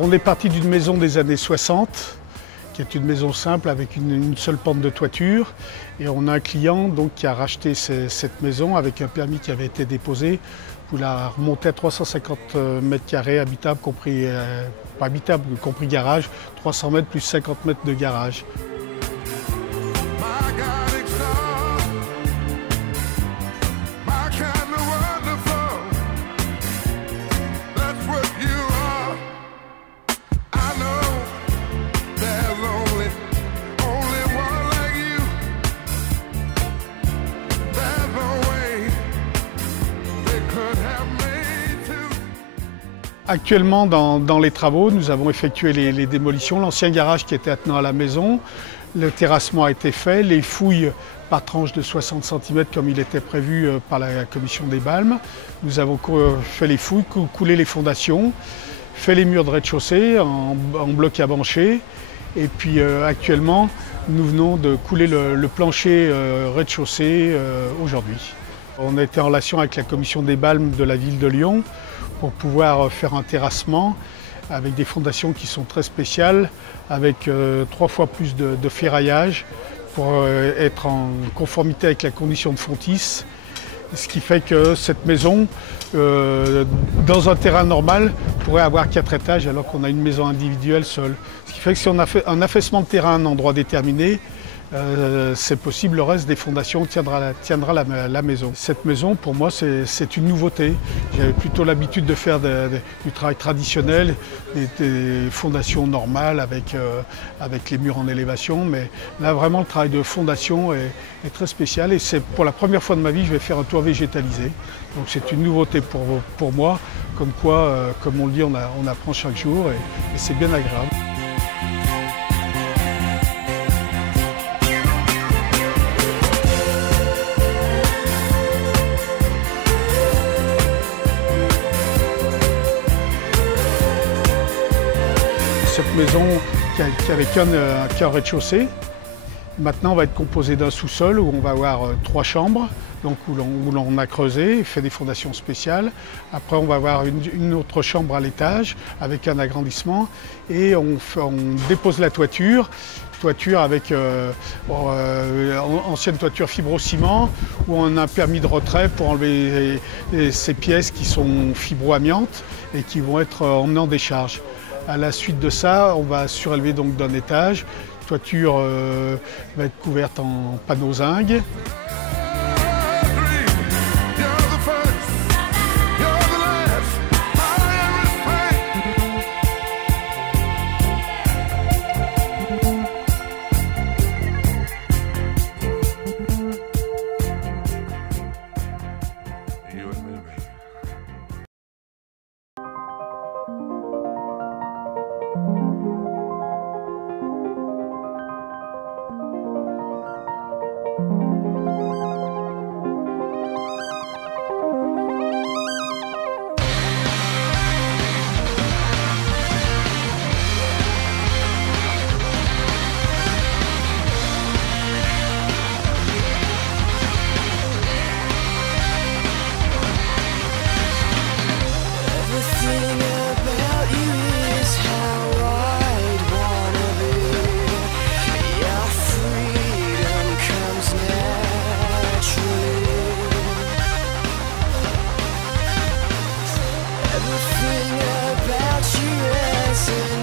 On est parti d'une maison des années 60, qui est une maison simple avec une seule pente de toiture. Et on a un client donc, qui a racheté cette maison avec un permis qui avait été déposé pour la remonter à 350 mètres carrés habitables, compris, pas habitables, compris garage, 300 mètres plus 50 mètres de garage. Actuellement, dans les travaux, nous avons effectué les démolitions. L'ancien garage qui était attenant à la maison, le terrassement a été fait, les fouilles par tranche de 60 cm comme il était prévu par la commission des Balmes. Nous avons fait les fouilles, coulé les fondations, fait les murs de rez-de-chaussée en bloc à bancher. Et puis actuellement, nous venons de couler le plancher rez-de-chaussée aujourd'hui. On a été en relation avec la commission des Balmes de la ville de Lyon pour pouvoir faire un terrassement avec des fondations qui sont très spéciales, avec 3 fois plus de ferraillage pour être en conformité avec la condition de fontis. Ce qui fait que cette maison, dans un terrain normal, pourrait avoir 4 étages alors qu'on a une maison individuelle seule. Ce qui fait que si on a fait un affaissement de terrain à un endroit déterminé, c'est possible, le reste des fondations tiendra la maison. Cette maison, pour moi, c'est une nouveauté. J'avais plutôt l'habitude de faire du travail traditionnel, des fondations normales avec les murs en élévation, mais là, vraiment, le travail de fondation est très spécial et c'est pour la première fois de ma vie, je vais faire un toit végétalisé. Donc c'est une nouveauté pour moi, comme quoi, comme on le dit, on apprend chaque jour et c'est bien agréable. Cette maison qui avait qu'un rez-de-chaussée, maintenant va être composée d'un sous-sol où on va avoir 3 chambres, donc où l'on a creusé, fait des fondations spéciales. Après on va avoir une autre chambre à l'étage avec un agrandissement et on dépose la toiture avec ancienne toiture fibro-ciment où on a un permis de retrait pour enlever ces pièces qui sont fibro-amiantes et qui vont être emmenées en décharge. À la suite de ça, on va surélever donc d'un étage. La toiture va être couverte en panneaux zinc. Everything about you is